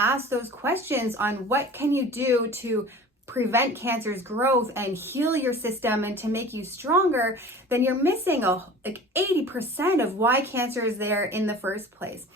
asked those questions on what can you do to prevent cancer's growth and heal your system and to make you stronger, then you're missing like 80% of why cancer is there in the first place.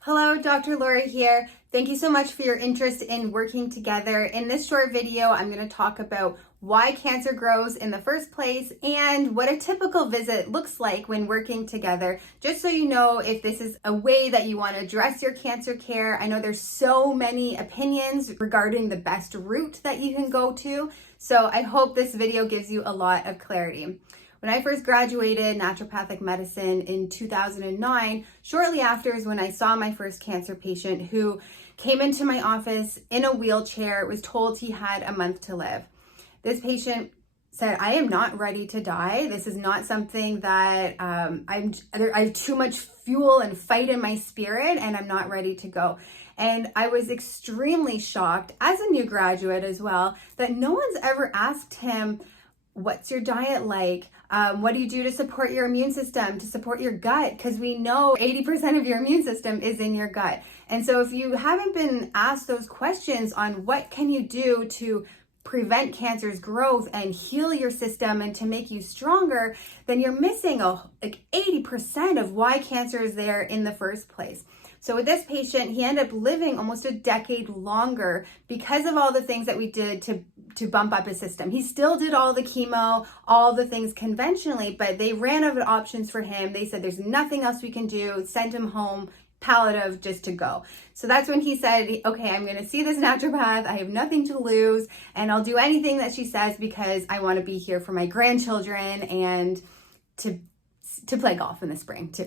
Hello, Dr. Lori here. Thank you so much for your interest in working together. In this short video, I'm going to talk about why cancer grows in the first place and what a typical visit looks like when working together, just so you know if this is a way that you want to address your cancer care. I know there's so many opinions regarding the best route that you can go to, so I hope this video gives you a lot of clarity. When I first graduated naturopathic medicine in 2009, shortly after is when I saw my first cancer patient who came into my office in a wheelchair, was told he had a month to live. This patient said, I am not ready to die. This is not something that I have too much fuel and fight in my spirit, and I'm not ready to go. And I was extremely shocked as a new graduate as well, that no one's ever asked him, what's your diet like? What do you do to support your immune system, to support your gut? Because we know 80% of your immune system is in your gut. And so if you haven't been asked those questions on what can you do to prevent cancer's growth and heal your system and to make you stronger, then you're missing like 80% of why cancer is there in the first place. So with this patient, he ended up living almost a decade longer because of all the things that we did to bump up his system. He still did all the chemo, all the things conventionally, but they ran out of options for him. They said, there's nothing else we can do, send him home, palliative, just to go. So that's when he said, okay, I'm going to see this naturopath. I have nothing to lose, and I'll do anything that she says because I want to be here for my grandchildren and to play golf in the spring too.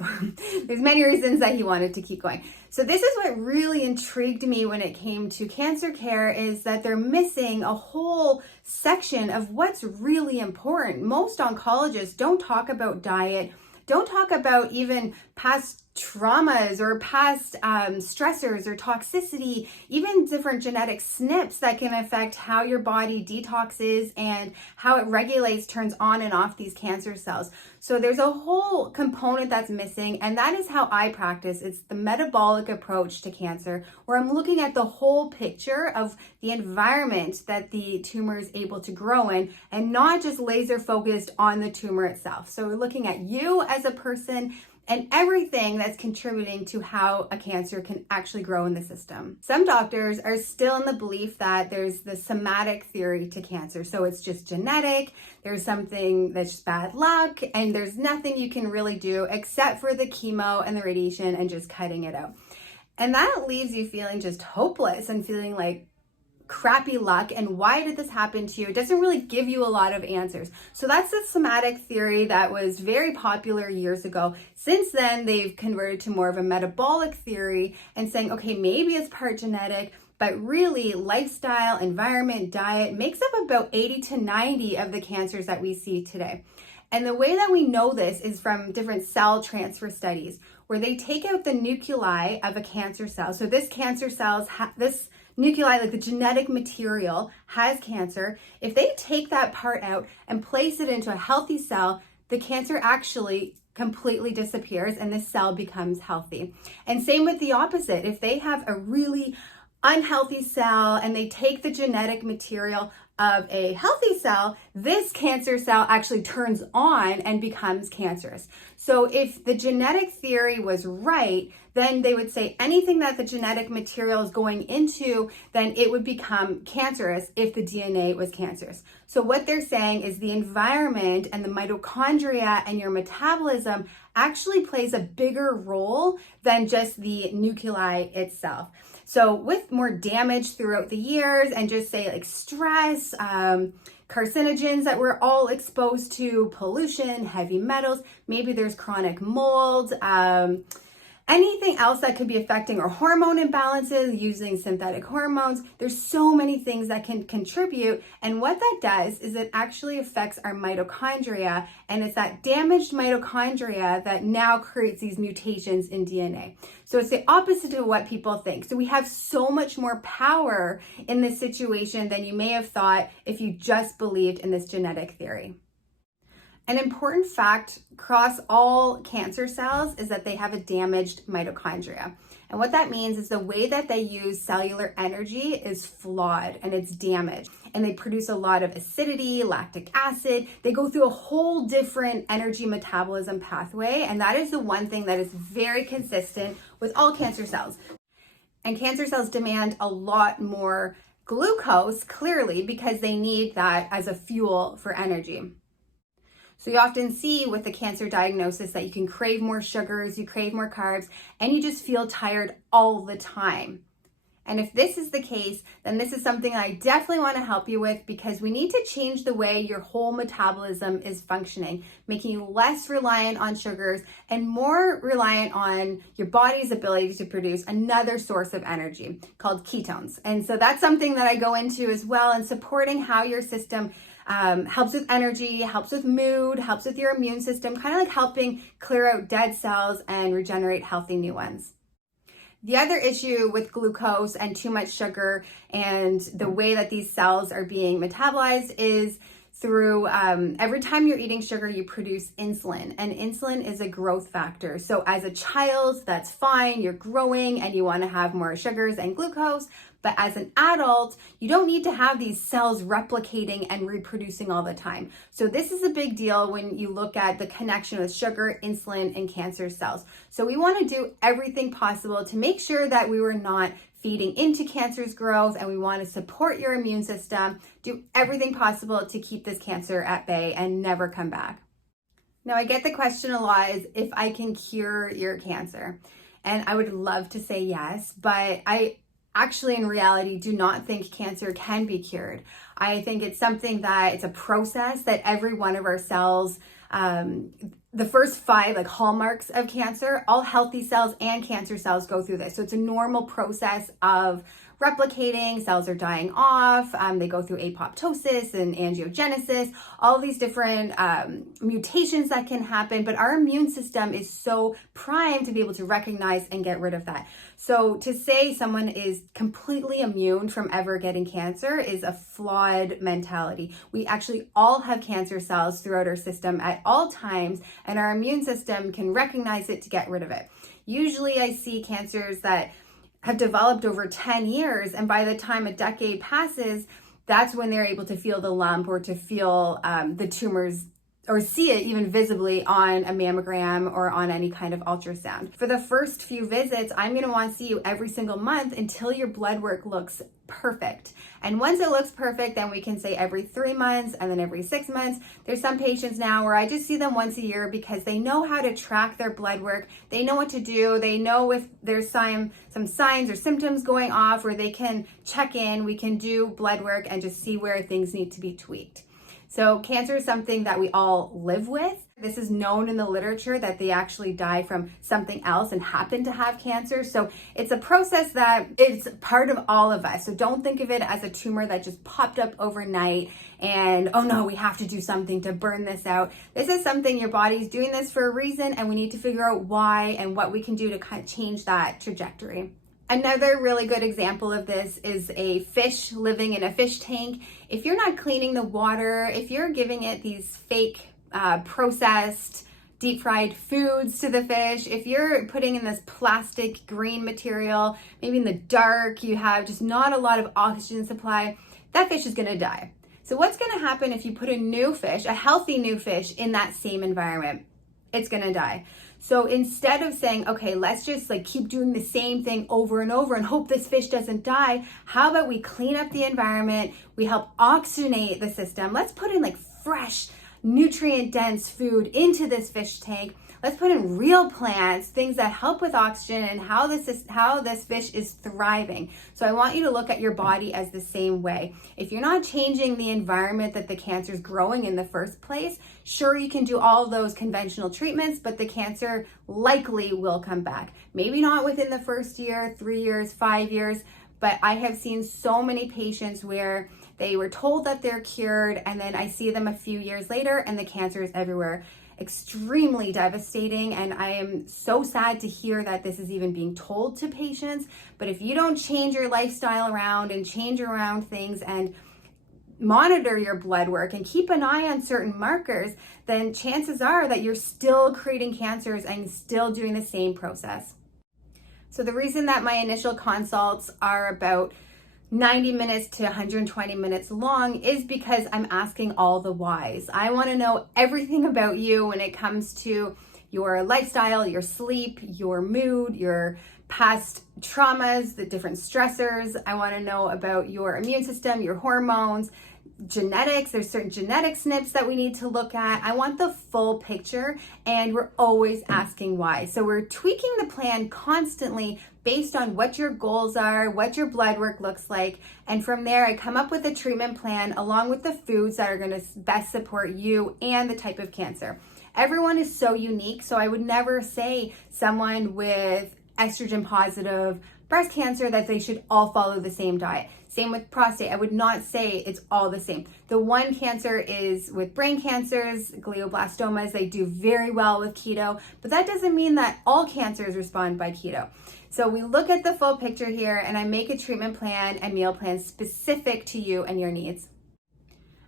There's many reasons that he wanted to keep going. So this is what really intrigued me when it came to cancer care, is that they're missing a whole section of what's really important. Most oncologists don't talk about diet, don't talk about even past traumas or past stressors or toxicity, even different genetic SNPs that can affect how your body detoxes and how it regulates, turns on and off these cancer cells. So there's a whole component that's missing, and that is how I practice. It's the metabolic approach to cancer, where I'm looking at the whole picture of the environment that the tumor is able to grow in, and not just laser focused on the tumor itself. So we're looking at you as a person and everything that's contributing to how a cancer can actually grow in the system. Some doctors are still in the belief that there's the somatic theory to cancer. So it's just genetic, there's something that's just bad luck, and there's nothing you can really do except for the chemo and the radiation and just cutting it out. And that leaves you feeling just hopeless and feeling like crappy luck, and why did this happen to you? It doesn't really give you a lot of answers. So that's the somatic theory that was very popular years ago. Since then, they've converted to more of a metabolic theory and saying, okay, maybe it's part genetic, but really lifestyle, environment, diet makes up about 80 to 90 of the cancers that we see today. And the way that we know this is from different cell transfer studies, where they take out the nuclei of a cancer cell. So this cancer cells, this nuclei, like the genetic material, has cancer. If they take that part out and place it into a healthy cell, the cancer actually completely disappears and the cell becomes healthy. And same with the opposite. If they have a really unhealthy cell and they take the genetic material of a healthy cell, this cancer cell actually turns on and becomes cancerous. So if the genetic theory was right, then they would say anything that the genetic material is going into, then it would become cancerous if the DNA was cancerous. So what they're saying is the environment and the mitochondria and your metabolism actually plays a bigger role than just the nuclei itself. So with more damage throughout the years and just say like stress, carcinogens that we're all exposed to, pollution, heavy metals, maybe there's chronic mold, Anything else that could be affecting our hormone imbalances, using synthetic hormones. There's so many things that can contribute. And what that does is it actually affects our mitochondria. And it's that damaged mitochondria that now creates these mutations in DNA. So it's the opposite of what people think. So we have so much more power in this situation than you may have thought if you just believed in this genetic theory. An important fact across all cancer cells is that they have a damaged mitochondria. And what that means is the way that they use cellular energy is flawed and it's damaged. And they produce a lot of acidity, lactic acid. They go through a whole different energy metabolism pathway. And that is the one thing that is very consistent with all cancer cells. And cancer cells demand a lot more glucose, clearly, because they need that as a fuel for energy. So you often see with the cancer diagnosis that you can crave more sugars, you crave more carbs, and you just feel tired all the time. And if this is the case, then this is something I definitely want to help you with, because we need to change the way your whole metabolism is functioning, making you less reliant on sugars and more reliant on your body's ability to produce another source of energy called ketones. And so that's something that I go into as well, and supporting how your system helps with energy, helps with mood, helps with your immune system, kind of like helping clear out dead cells and regenerate healthy new ones. The other issue with glucose and too much sugar and the way that these cells are being metabolized is through every time you're eating sugar, you produce insulin, and insulin is a growth factor. So as a child, that's fine, you're growing and you want to have more sugars and glucose. But as an adult, you don't need to have these cells replicating and reproducing all the time. So this is a big deal when you look at the connection with sugar, insulin, and cancer cells. So we want to do everything possible to make sure that we were not feeding into cancer's growth, and we want to support your immune system, do everything possible to keep this cancer at bay and never come back. Now, I get the question a lot is if I can cure your cancer. And I would love to say yes, but I actually in reality do not think cancer can be cured. I think it's something that it's a process that every one of our cells, the first 5 hallmarks of cancer, all healthy cells and cancer cells go through this. So it's a normal process of replicating, cells are dying off, they go through apoptosis and angiogenesis, all these different mutations that can happen, but our immune system is so primed to be able to recognize and get rid of that. So to say someone is completely immune from ever getting cancer is a flawed mentality. We actually all have cancer cells throughout our system at all times, and our immune system can recognize it to get rid of it. Usually I see cancers that have developed over 10 years, and by the time a decade passes, that's when they're able to feel the lump or to feel the tumors or see it even visibly on a mammogram or on any kind of ultrasound. For the first few visits, I'm going to want to see you every single month until your blood work looks perfect. And once it looks perfect, then we can say every 3 months and then every 6 months. There's some patients now where I just see them once a year because they know how to track their blood work. They know what to do. They know if there's some signs or symptoms going off, where they can check in. We can do blood work and just see where things need to be tweaked. So cancer is something that we all live with. This is known in the literature that they actually die from something else and happen to have cancer. So it's a process that it's part of all of us. So don't think of it as a tumor that just popped up overnight and, oh no, we have to do something to burn this out. This is something your body's doing this for a reason, and we need to figure out why and what we can do to kind of change that trajectory. Another really good example of this is a fish living in a fish tank. If you're not cleaning the water, if you're giving it these fake processed deep fried foods to the fish, if you're putting in this plastic green material, maybe in the dark, you have just not a lot of oxygen supply, that fish is going to die. So what's going to happen if you put a new fish, a healthy new fish, in that same environment? It's going to die. So instead of saying, okay, let's just keep doing the same thing over and over and hope this fish doesn't die, how about we clean up the environment, we help oxygenate the system, let's put in fresh, nutrient-dense food into this fish tank. Let's put in real plants, things that help with oxygen and how this fish is thriving. So I want you to look at your body as the same way. If you're not changing the environment that the cancer is growing in the first place, sure, you can do all those conventional treatments, but the cancer likely will come back. Maybe not within the first year, 3 years, 5 years, but I have seen so many patients where they were told that they're cured, and then I see them a few years later and the cancer is everywhere. Extremely devastating, and I am so sad to hear that this is even being told to patients. But if you don't change your lifestyle around and change around things and monitor your blood work and keep an eye on certain markers, then chances are that you're still creating cancers and still doing the same process. So the reason that my initial consults are about 90 minutes to 120 minutes long is because I'm asking all the whys. I want to know everything about you when it comes to your lifestyle, your sleep, your mood, your past traumas, the different stressors. I want to know about your immune system, your hormones, genetics. There's certain genetic SNPs that we need to look at. I want the full picture, and we're always asking why. So we're tweaking the plan constantly based on what your goals are, what your blood work looks like. And from there, I come up with a treatment plan along with the foods that are going to best support you and the type of cancer. Everyone is so unique. So I would never say someone with estrogen positive breast cancer that they should all follow the same diet. Same with prostate. I would not say it's all the same. The one cancer is with brain cancers, glioblastomas. They do very well with keto, but that doesn't mean that all cancers respond by keto. So we look at the full picture here, and I make a treatment plan and meal plan specific to you and your needs.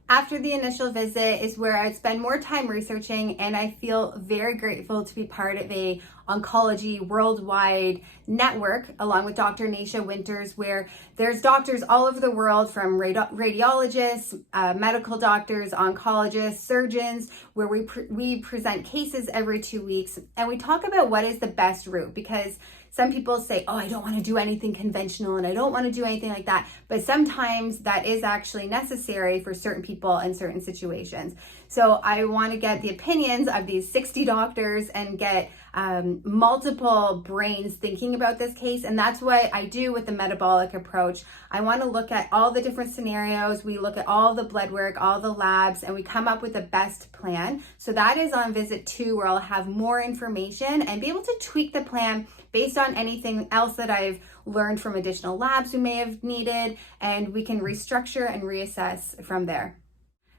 After the initial visit is where I spend more time researching, and I feel very grateful to be part of a oncology worldwide network along with Dr. Naisha Winters, where there's doctors all over the world, from radiologists, medical doctors, oncologists, surgeons, where we present cases every 2 weeks, and we talk about what is the best route, because some people say, oh, I don't want to do anything conventional and I don't want to do anything like that. But sometimes that is actually necessary for certain people in certain situations. So I want to get the opinions of these 60 doctors and get multiple brains thinking about this case. And that's what I do with the metabolic approach. I want to look at all the different scenarios. We look at all the blood work, all the labs, and we come up with the best plan. So that is on visit 2, where I'll have more information and be able to tweak the plan based on anything else that I've learned from additional labs we may have needed, and we can restructure and reassess from there.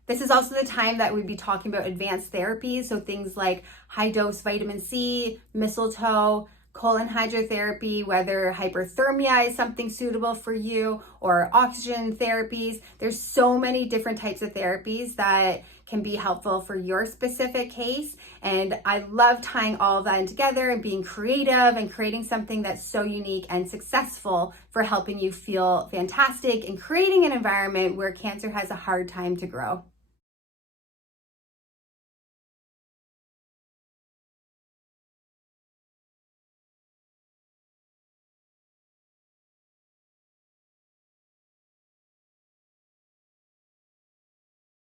This is also the time that we'd be talking about advanced therapies, so things like high dose vitamin C, mistletoe, colon hydrotherapy, whether hyperthermia is something suitable for you, or oxygen therapies. There's so many different types of therapies that can be helpful for your specific case. And I love tying all of that in together and being creative and creating something that's so unique and successful for helping you feel fantastic and creating an environment where cancer has a hard time to grow.